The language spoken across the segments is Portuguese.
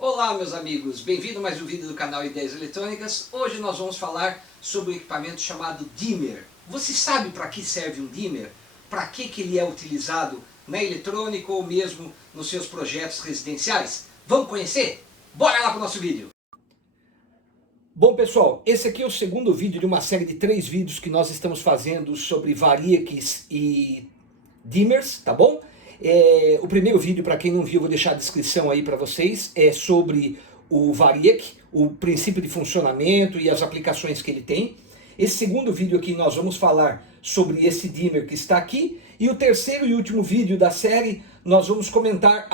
Olá meus amigos, bem-vindo a mais um vídeo do canal Ideias Eletrônicas. Hoje nós vamos falar sobre um equipamento chamado dimmer. Você sabe para que serve um dimmer? Para que ele é utilizado na eletrônica ou mesmo nos seus projetos residenciais? Vamos conhecer? Bora lá para o nosso vídeo! Bom pessoal, esse aqui é o segundo vídeo de uma série de 3 vídeos que nós estamos fazendo sobre variacs e dimmers, tá bom? O primeiro vídeo, para quem não viu, eu vou deixar a descrição aí para vocês, é sobre o variac, o princípio de funcionamento e as aplicações que ele tem. Esse segundo vídeo aqui nós vamos falar sobre esse dimmer que está aqui. E o terceiro e último vídeo da série nós vamos comentar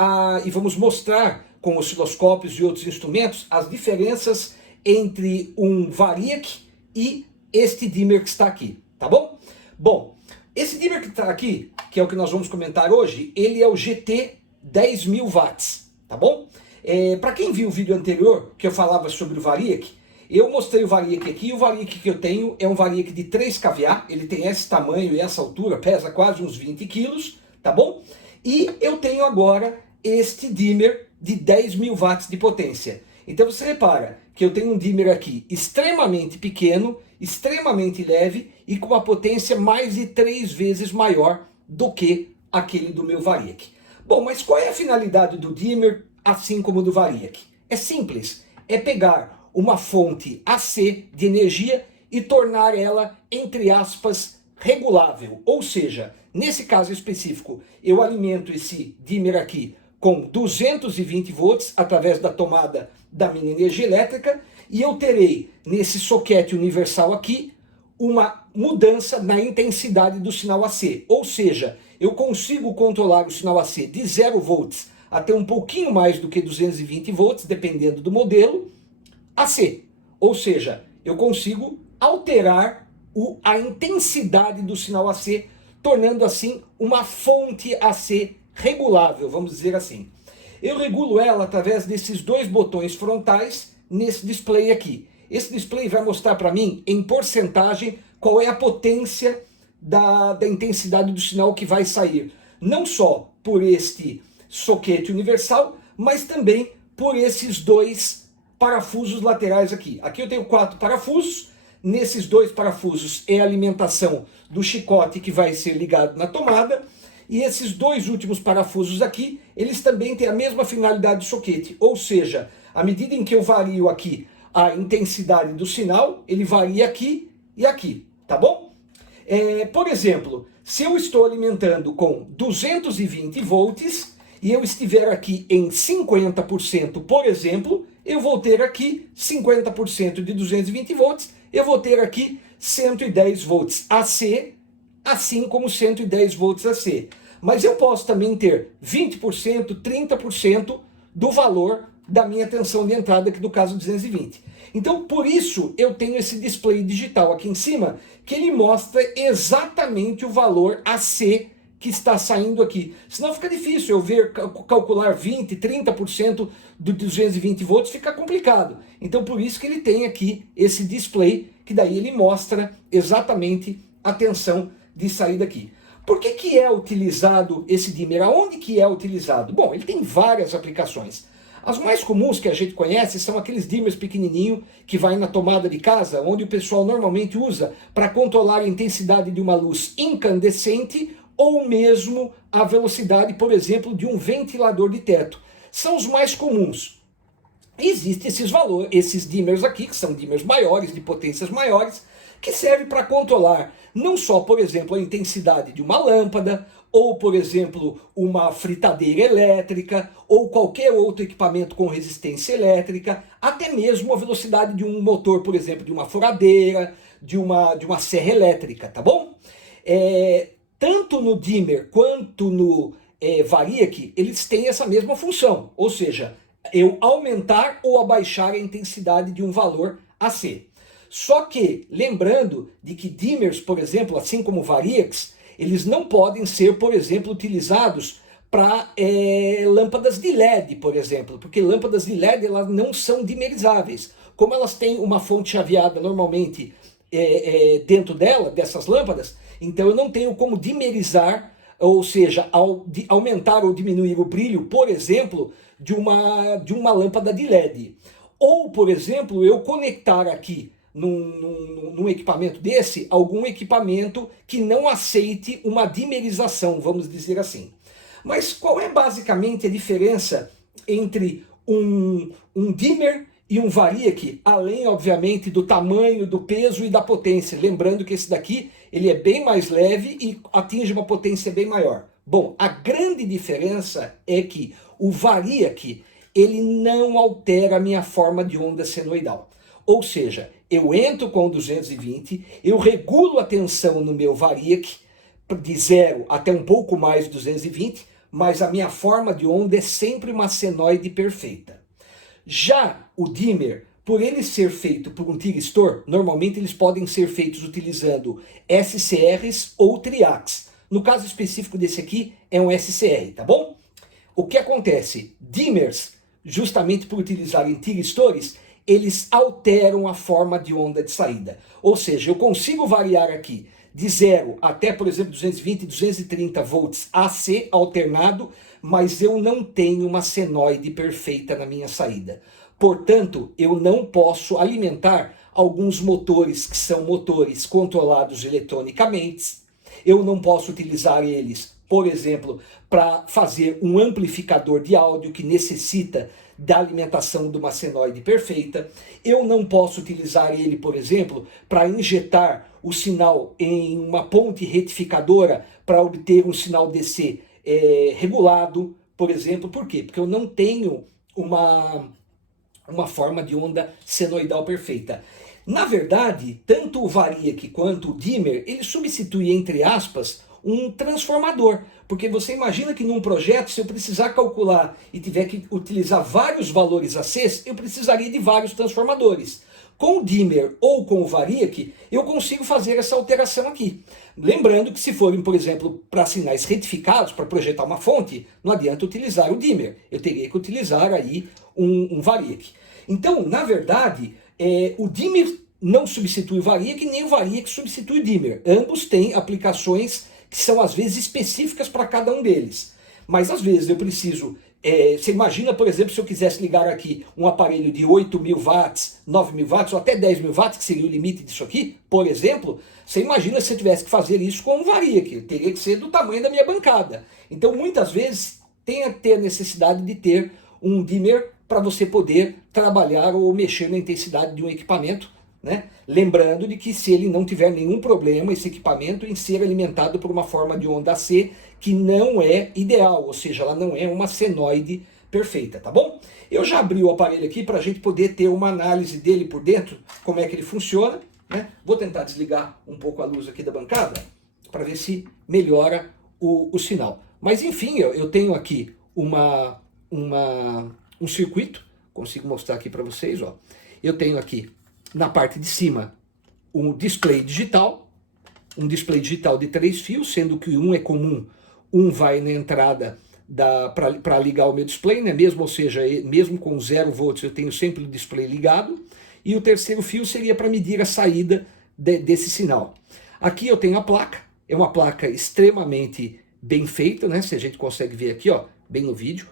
e vamos mostrar com osciloscópios e outros instrumentos as diferenças entre um variac e este dimmer que está aqui, tá bom? Bom, esse dimmer que está aqui, que é o que nós vamos comentar hoje, ele é o GT 10.000 watts, tá bom? Para quem viu o vídeo anterior, que eu falava sobre o variac, eu mostrei o variac aqui, e o variac que eu tenho é um variac de 3 kVA, ele tem esse tamanho e essa altura, pesa quase uns 20 quilos, tá bom? E eu tenho agora este dimmer de 10.000 watts de potência. Então você repara que eu tenho um dimmer aqui extremamente pequeno, extremamente leve e com uma potência mais de 3 vezes maior do que aquele do meu variac. Bom, mas qual é a finalidade do dimmer, assim como do variac? É simples, é pegar uma fonte AC de energia e tornar ela, entre aspas, regulável. Ou seja, nesse caso específico, eu alimento esse dimmer aqui com 220 volts através da tomada da minha energia elétrica e eu terei nesse soquete universal aqui uma mudança na intensidade do sinal AC. Ou seja, eu consigo controlar o sinal AC de 0 volts até um pouquinho mais do que 220 volts, dependendo do modelo, AC. Ou seja, eu consigo alterar a intensidade do sinal AC, tornando assim uma fonte AC regulável, vamos dizer assim. Eu regulo ela através desses 2 botões frontais nesse display aqui. Esse display vai mostrar para mim, em porcentagem, qual é a potência da intensidade do sinal que vai sair. Não só por este soquete universal, mas também por esses 2 parafusos laterais aqui. Aqui eu tenho 4 parafusos. Nesses 2 parafusos é a alimentação do chicote que vai ser ligado na tomada. E esses 2 últimos parafusos aqui, eles também têm a mesma finalidade do soquete. Ou seja, à medida em que eu vario aqui a intensidade do sinal, ele varia aqui e aqui, tá bom? Por exemplo, se eu estou alimentando com 220 volts e eu estiver aqui em 50%, por exemplo, eu vou ter aqui 50% de 220 volts, eu vou ter aqui 110 volts AC, assim como 110 volts AC. Mas eu posso também ter 20%, 30% do valor da minha tensão de entrada, aqui do caso 220. Então, por isso, eu tenho esse display digital aqui em cima, que ele mostra exatamente o valor AC que está saindo aqui. Senão fica difícil eu calcular 20%, 30% do 220 volts, fica complicado. Então, por isso que ele tem aqui esse display, que daí ele mostra exatamente a tensão de sair daqui. Por que é utilizado esse dimmer? Aonde que é utilizado? Bom, ele tem várias aplicações. As mais comuns que a gente conhece são aqueles dimmers pequenininho que vai na tomada de casa, onde o pessoal normalmente usa para controlar a intensidade de uma luz incandescente ou mesmo a velocidade, por exemplo, de um ventilador de teto. São os mais comuns. Existem esses dimmers aqui, que são dimmers maiores, de potências maiores, que serve para controlar não só, por exemplo, a intensidade de uma lâmpada, ou, por exemplo, uma fritadeira elétrica, ou qualquer outro equipamento com resistência elétrica, até mesmo a velocidade de um motor, por exemplo, de uma furadeira, de uma serra elétrica, tá bom? Tanto no dimmer quanto no variac, eles têm essa mesma função, ou seja, eu aumentar ou abaixar a intensidade de um valor AC. Só que, lembrando de que dimmers, por exemplo, assim como variacs, eles não podem ser, por exemplo, utilizados para lâmpadas de LED, por exemplo, porque lâmpadas de LED elas não são dimmerizáveis. Como elas têm uma fonte chaveada normalmente dentro dessas lâmpadas, então eu não tenho como dimmerizar ou seja, aumentar ou diminuir o brilho, por exemplo, de uma lâmpada de LED. Ou, por exemplo, eu conectar aqui num equipamento desse, algum equipamento que não aceite uma dimerização, vamos dizer assim. Mas qual é basicamente a diferença entre um dimmer e um variac, além, obviamente, do tamanho, do peso e da potência? Lembrando que esse daqui ele é bem mais leve e atinge uma potência bem maior. Bom, a grande diferença é que o variac ele não altera a minha forma de onda senoidal. Ou seja, eu entro com 220, eu regulo a tensão no meu variac de 0 até um pouco mais de 220, mas a minha forma de onda é sempre uma senoide perfeita. Já o dimmer, por ele ser feito por um tiristor, normalmente eles podem ser feitos utilizando SCRs ou triacs. No caso específico desse aqui, é um SCR, tá bom? O que acontece? Dimmers, justamente por utilizarem tiristores, eles alteram a forma de onda de saída. Ou seja, eu consigo variar aqui de 0 até, por exemplo, 220, 230 volts AC alternado, mas eu não tenho uma senoide perfeita na minha saída. Portanto, eu não posso alimentar alguns motores que são motores controlados eletronicamente. Eu não posso utilizar eles, por exemplo, para fazer um amplificador de áudio que necessita da alimentação de uma senoide perfeita. Eu não posso utilizar ele, por exemplo, para injetar o sinal em uma ponte retificadora para obter um sinal DC regulado, por exemplo. Por quê? Porque eu não tenho uma forma de onda senoidal perfeita. Na verdade, tanto o variac quanto o dimmer, ele substitui, entre aspas, um transformador. Porque você imagina que num projeto, se eu precisar calcular e tiver que utilizar vários valores ACs, eu precisaria de vários transformadores. Com o dimmer ou com o variac, eu consigo fazer essa alteração aqui. Lembrando que se forem, por exemplo, para sinais retificados, para projetar uma fonte, não adianta utilizar o dimmer. Eu teria que utilizar aí um variac. Então, na verdade, o dimmer não substitui o variac, nem o variac substitui o dimmer. Ambos têm aplicações que são às vezes específicas para cada um deles. Mas às vezes eu preciso... você imagina, por exemplo, se eu quisesse ligar aqui um aparelho de 8.000 watts, 9.000 watts ou até 10.000 watts, que seria o limite disso aqui, por exemplo, você imagina se eu tivesse que fazer isso com um variac, teria que ser do tamanho da minha bancada. Então muitas vezes tem a ter a necessidade de ter um dimmer para você poder trabalhar ou mexer na intensidade de um equipamento, né? Lembrando de que se ele não tiver nenhum problema, esse equipamento, em ser alimentado por uma forma de onda AC que não é ideal, ou seja, ela não é uma senoide perfeita, tá bom? Eu já abri o aparelho aqui para a gente poder ter uma análise dele por dentro, como é que ele funciona, né? Vou tentar desligar um pouco a luz aqui da bancada, para ver se melhora o sinal. Mas enfim, eu tenho aqui um circuito, consigo mostrar aqui para vocês, ó. Eu tenho aqui na parte de cima um display digital de 3 fios, sendo que um é comum, um vai na entrada para ligar o meu display, né? Ou seja, mesmo com 0 volts eu tenho sempre o display ligado, e o terceiro fio seria para medir a saída desse sinal. Aqui eu tenho a placa, é uma placa extremamente bem feita, né? Se a gente consegue ver aqui, ó, bem no vídeo,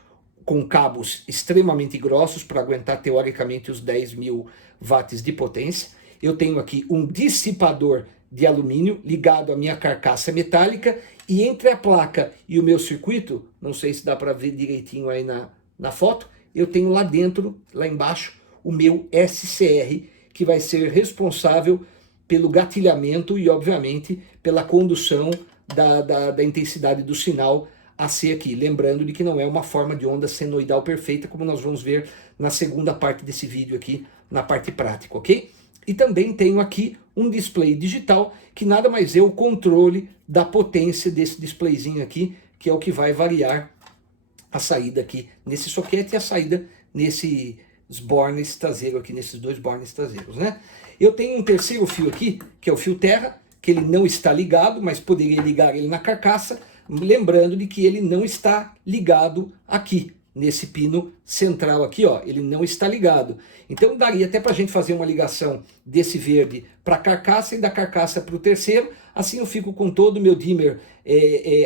com cabos extremamente grossos para aguentar teoricamente os 10.000 watts de potência. Eu tenho aqui um dissipador de alumínio ligado à minha carcaça metálica, e entre a placa e o meu circuito, não sei se dá para ver direitinho aí na foto, eu tenho lá dentro, lá embaixo, o meu SCR, que vai ser responsável pelo gatilhamento e, obviamente, pela condução da intensidade do sinal AC aqui. Lembrando de que não é uma forma de onda senoidal perfeita, como nós vamos ver na segunda parte desse vídeo aqui, na parte prática, ok? E também tenho aqui um display digital, que nada mais é o controle da potência desse displayzinho aqui, que é o que vai variar a saída aqui nesse soquete e a saída nesses bornes traseiros aqui, nesses dois bornes traseiros, né? Eu tenho um terceiro fio aqui, que é o fio terra, que ele não está ligado, mas poderia ligar ele na carcaça, lembrando de que ele não está ligado aqui, nesse pino central aqui, ó, ele não está ligado. Então daria até para a gente fazer uma ligação desse verde para a carcaça e da carcaça para o terceiro, assim eu fico com todo o meu dimmer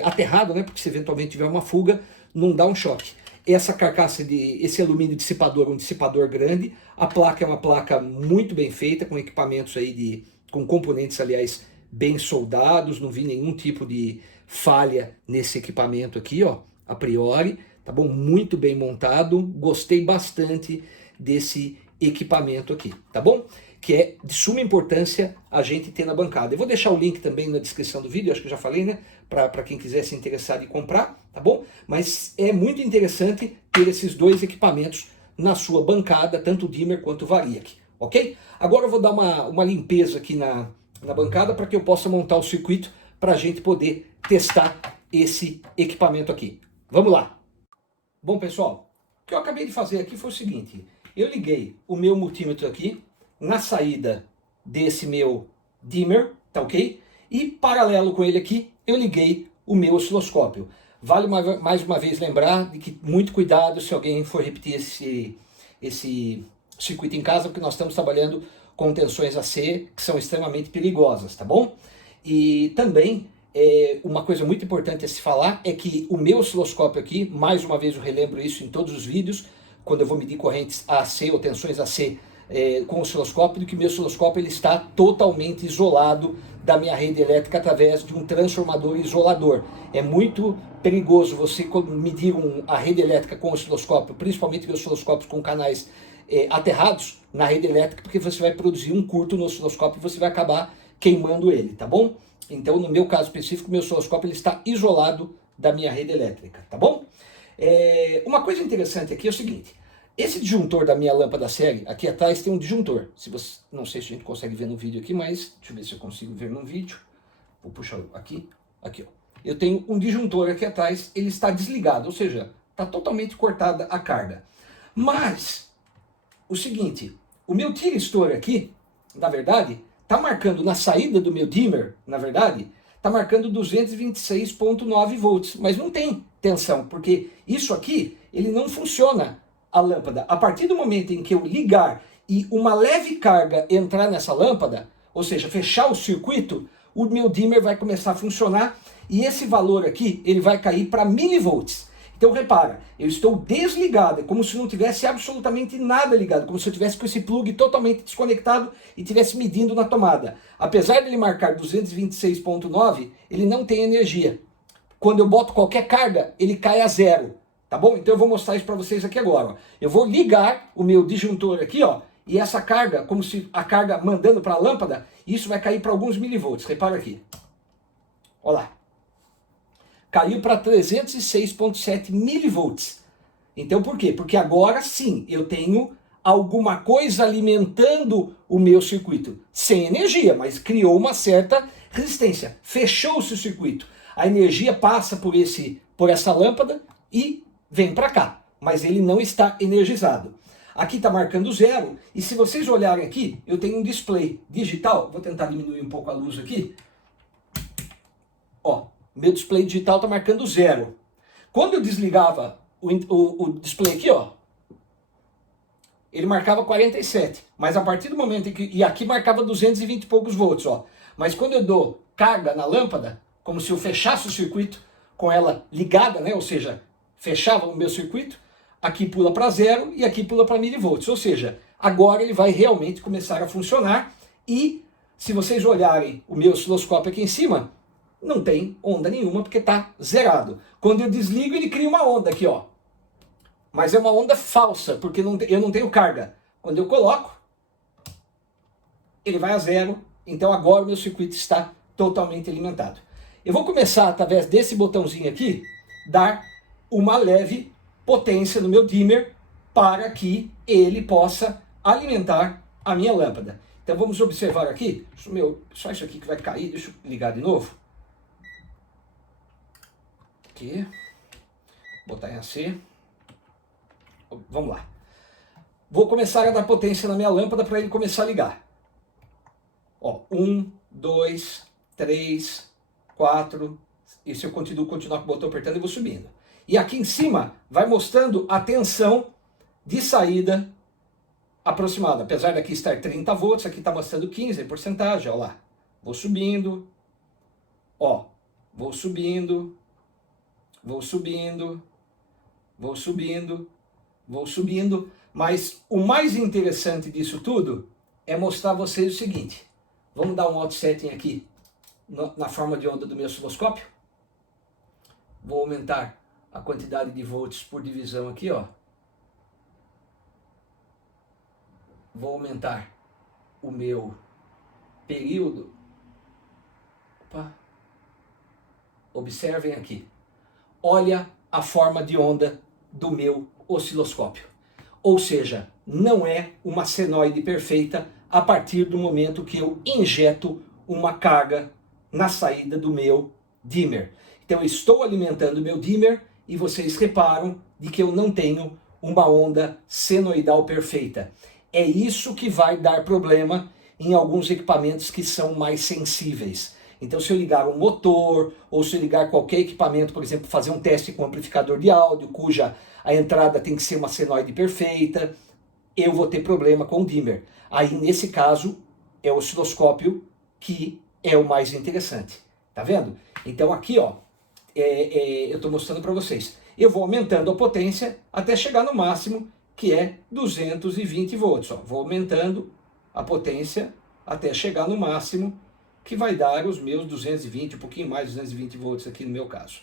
aterrado, né, porque se eventualmente tiver uma fuga, não dá um choque. Essa carcaça, esse alumínio dissipador, um dissipador grande, a placa é uma placa muito bem feita, com equipamentos aí com componentes, aliás, bem soldados, não vi nenhum tipo de falha nesse equipamento aqui, ó, a priori, tá bom? Muito bem montado, gostei bastante desse equipamento aqui, tá bom? Que é de suma importância a gente ter na bancada. Eu vou deixar o link também na descrição do vídeo, acho que eu já falei, né? Para quem quiser se interessar em comprar, tá bom? Mas é muito interessante ter esses dois equipamentos na sua bancada, tanto o dimmer quanto o Variac, ok? Agora eu vou dar uma limpeza aqui na bancada para que eu possa montar o circuito para a gente poder testar esse equipamento aqui. Vamos lá! Bom, pessoal, o que eu acabei de fazer aqui foi o seguinte, eu liguei o meu multímetro aqui na saída desse meu dimmer, tá ok? E paralelo com ele aqui, eu liguei o meu osciloscópio. Vale mais uma vez lembrar de que muito cuidado se alguém for repetir esse circuito em casa, porque nós estamos trabalhando com tensões AC que são extremamente perigosas, tá bom? E também, uma coisa muito importante a se falar é que o meu osciloscópio aqui, mais uma vez eu relembro isso em todos os vídeos, quando eu vou medir correntes AC ou tensões AC com o osciloscópio, de que o meu osciloscópio ele está totalmente isolado da minha rede elétrica através de um transformador isolador. É muito perigoso você medir a rede elétrica com o osciloscópio, principalmente osciloscópios com canais aterrados na rede elétrica, porque você vai produzir um curto no osciloscópio e você vai acabar queimando ele, tá bom? Então, no meu caso específico, meu osciloscópio ele está isolado da minha rede elétrica, tá bom? Uma coisa interessante aqui é o seguinte, esse disjuntor da minha lâmpada série, aqui atrás tem um disjuntor, não sei se a gente consegue ver no vídeo aqui, mas deixa eu ver se eu consigo ver no vídeo, vou puxar aqui, ó. Eu tenho um disjuntor aqui atrás, ele está desligado, ou seja, está totalmente cortada a carga. Mas, o seguinte, o meu tira-estouro aqui, na verdade, está marcando na saída do meu dimmer, na verdade, está marcando 226,9 volts, mas não tem tensão, porque isso aqui, ele não funciona a lâmpada. A partir do momento em que eu ligar e uma leve carga entrar nessa lâmpada, ou seja, fechar o circuito, o meu dimmer vai começar a funcionar e esse valor aqui, ele vai cair para milivolts. Então repara, eu estou desligado, é como se não tivesse absolutamente nada ligado, como se eu tivesse com esse plug totalmente desconectado e estivesse medindo na tomada. Apesar de ele marcar 226,9, ele não tem energia. Quando eu boto qualquer carga, ele cai a zero, tá bom? Então eu vou mostrar isso para vocês aqui agora. Ó. Eu vou ligar o meu disjuntor aqui, ó, e essa carga, como se a carga mandando para a lâmpada, isso vai cair para alguns milivolts. Repara aqui. Olha lá. Caiu para 306,7 milivolts. Então por quê? Porque agora sim eu tenho alguma coisa alimentando o meu circuito. Sem energia, mas criou uma certa resistência. Fechou-se o circuito. A energia passa por essa lâmpada e vem para cá. Mas ele não está energizado. Aqui está marcando zero. E se vocês olharem aqui, eu tenho um display digital. Vou tentar diminuir um pouco a luz aqui. Ó. Meu display digital está marcando zero. Quando eu desligava o display aqui, ó, ele marcava 47. Mas a partir do momento em que... E aqui marcava 220 e poucos volts, ó. Mas quando eu dou carga na lâmpada, como se eu fechasse o circuito com ela ligada, né? Ou seja, fechava o meu circuito, aqui pula para zero e aqui pula para milivolts. Ou seja, agora ele vai realmente começar a funcionar. E se vocês olharem o meu osciloscópio aqui em cima, não tem onda nenhuma porque está zerado. Quando eu desligo, ele cria uma onda aqui, ó. Mas é uma onda falsa, porque eu não tenho carga. Quando eu coloco, ele vai a zero. Então agora o meu circuito está totalmente alimentado. Eu vou começar, através desse botãozinho aqui, dar uma leve potência no meu dimmer para que ele possa alimentar a minha lâmpada. Então vamos observar aqui. Só isso aqui que vai cair. Deixa eu ligar de novo. Aqui, botar em AC, vamos lá. Vou começar a dar potência na minha lâmpada para ele começar a ligar. Ó, 1, 2, 3, 4, e se eu continuar com o botão apertando, eu vou subindo. E aqui em cima vai mostrando a tensão de saída aproximada. Apesar daqui estar 30 volts, aqui está mostrando 15 porcentagem, ó lá. Vou subindo, ó, vou subindo, vou subindo, vou subindo, vou subindo. Mas o mais interessante disso tudo é mostrar a vocês o seguinte. Vamos dar um offsetting aqui na forma de onda do meu osciloscópio. Vou aumentar a quantidade de volts por divisão aqui, ó. Vou aumentar o meu período. Opa. Observem aqui. Olha a forma de onda do meu osciloscópio. Ou seja, não é uma senoide perfeita a partir do momento que eu injeto uma carga na saída do meu dimmer. Então eu estou alimentando o meu dimmer e vocês reparam de que eu não tenho uma onda senoidal perfeita. É isso que vai dar problema em alguns equipamentos que são mais sensíveis. Então se eu ligar um motor, ou se eu ligar qualquer equipamento, por exemplo, fazer um teste com um amplificador de áudio, cuja a entrada tem que ser uma senoide perfeita, eu vou ter problema com o dimmer. Aí nesse caso é o osciloscópio que é o mais interessante. Tá vendo? Então aqui, ó, eu estou mostrando para vocês. Eu vou aumentando a potência até chegar no máximo, que é 220 volts. Ó. Vou aumentando a potência até chegar no máximo, que vai dar os meus 220, um pouquinho mais, 220 volts aqui no meu caso.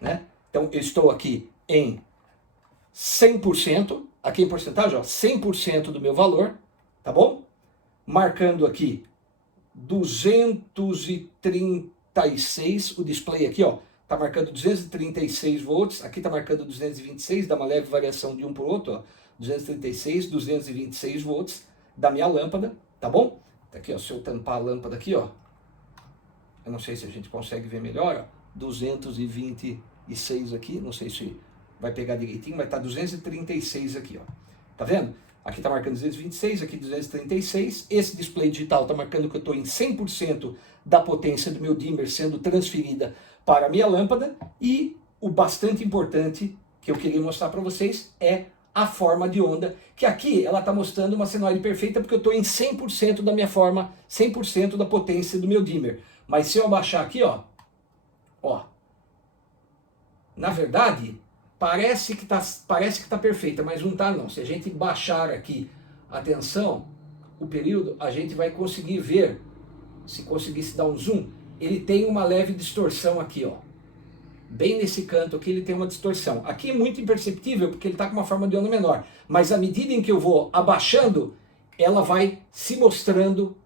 Né? Então eu estou aqui em 100%, aqui em porcentagem, ó, 100% do meu valor, tá bom? Marcando aqui 236, o display aqui, ó, tá marcando 236 volts, aqui tá marcando 226, dá uma leve variação de um para o outro, ó, 236, 226 volts da minha lâmpada, tá bom? Tá aqui, ó, se eu tampar a lâmpada aqui, ó, eu não sei se a gente consegue ver melhor, ó, 226 aqui, não sei se vai pegar direitinho, mas tá 236 aqui, ó, tá vendo? Aqui está marcando 226, aqui 236. Esse display digital está marcando que eu estou em 100% da potência do meu dimmer sendo transferida para a minha lâmpada. E o bastante importante que eu queria mostrar para vocês é a forma de onda, que aqui ela está mostrando uma senoide perfeita porque eu estou em 100% da minha forma, 100% da potência do meu dimmer. Mas se eu abaixar aqui, ó, na verdade... Parece que tá perfeita, mas não tá não. Se a gente baixar aqui a tensão, o período, a gente vai conseguir ver, se conseguisse dar um zoom, ele tem uma leve distorção aqui, ó. Bem nesse canto aqui ele tem uma distorção. Aqui é muito imperceptível porque ele está com uma forma de onda menor. Mas à medida em que eu vou abaixando, ela vai se mostrando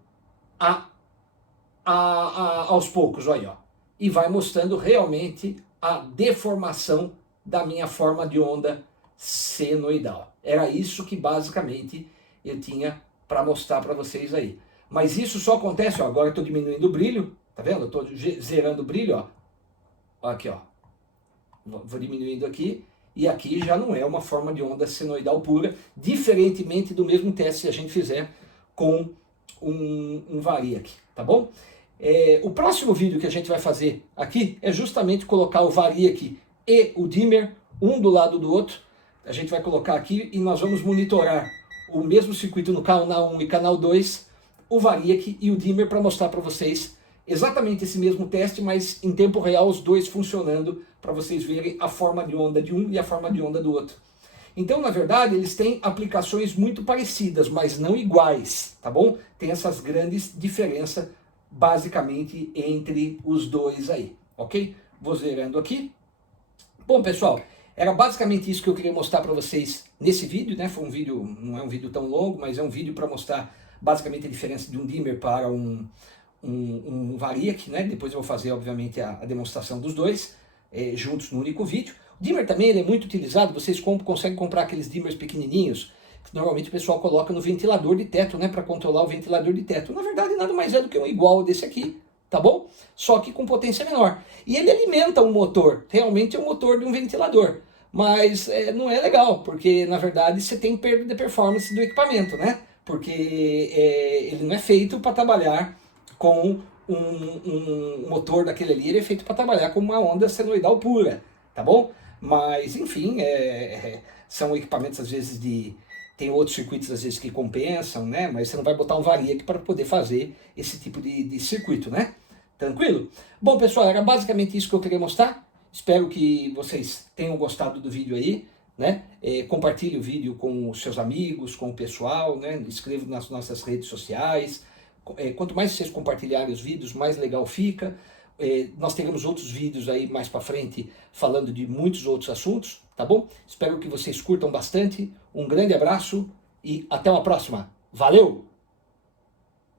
aos poucos, olha, ó. E vai mostrando realmente a deformação da minha forma de onda senoidal. Era isso que basicamente eu tinha para mostrar para vocês aí. Mas isso só acontece, ó, agora eu estou diminuindo o brilho, tá vendo? Eu estou zerando o brilho, ó. Aqui, ó. Vou diminuindo aqui, e aqui já não é uma forma de onda senoidal pura, diferentemente do mesmo teste que a gente fizer com um Variac, tá bom? O próximo vídeo que a gente vai fazer aqui é justamente colocar o Variac e o dimmer, um do lado do outro. A gente vai colocar aqui e nós vamos monitorar o mesmo circuito no canal 1 e canal 2, o Variac e o dimmer, para mostrar para vocês exatamente esse mesmo teste, mas em tempo real os dois funcionando, para vocês verem a forma de onda de um e a forma de onda do outro. Então, na verdade, eles têm aplicações muito parecidas, mas não iguais, tá bom? Tem essas grandes diferenças, basicamente, entre os dois aí, ok? Vou zerando aqui. Bom, pessoal, era basicamente isso que eu queria mostrar para vocês nesse vídeo, né? Foi um vídeo, não é um vídeo tão longo, mas é um vídeo para mostrar basicamente a diferença de um dimmer para um Variac, né? Depois eu vou fazer, obviamente, a demonstração dos dois juntos no único vídeo. O dimmer também ele é muito utilizado, vocês conseguem comprar aqueles dimmers pequenininhos, que normalmente o pessoal coloca no ventilador de teto, né? Para controlar o ventilador de teto. Na verdade, nada mais é do que um igual desse aqui, tá bom? Só que com potência menor. E ele alimenta um motor, realmente é um motor de um ventilador. Mas não é legal, porque na verdade você tem perda de performance do equipamento, né? Porque ele não é feito para trabalhar com um motor daquele ali, ele é feito para trabalhar com uma onda senoidal pura, tá bom? Mas, enfim, são equipamentos às vezes tem outros circuitos às vezes que compensam, né? Mas você não vai botar um variac para poder fazer esse tipo de circuito, né? Tranquilo? Bom, pessoal, era basicamente isso que eu queria mostrar. Espero que vocês tenham gostado do vídeo aí, né? Compartilhe o vídeo com os seus amigos, com o pessoal, né? Escreva nas nossas redes sociais. Quanto mais vocês compartilharem os vídeos, mais legal fica. Nós teremos outros vídeos aí mais para frente falando de muitos outros assuntos, tá bom? Espero que vocês curtam bastante. Um grande abraço e até uma próxima. Valeu!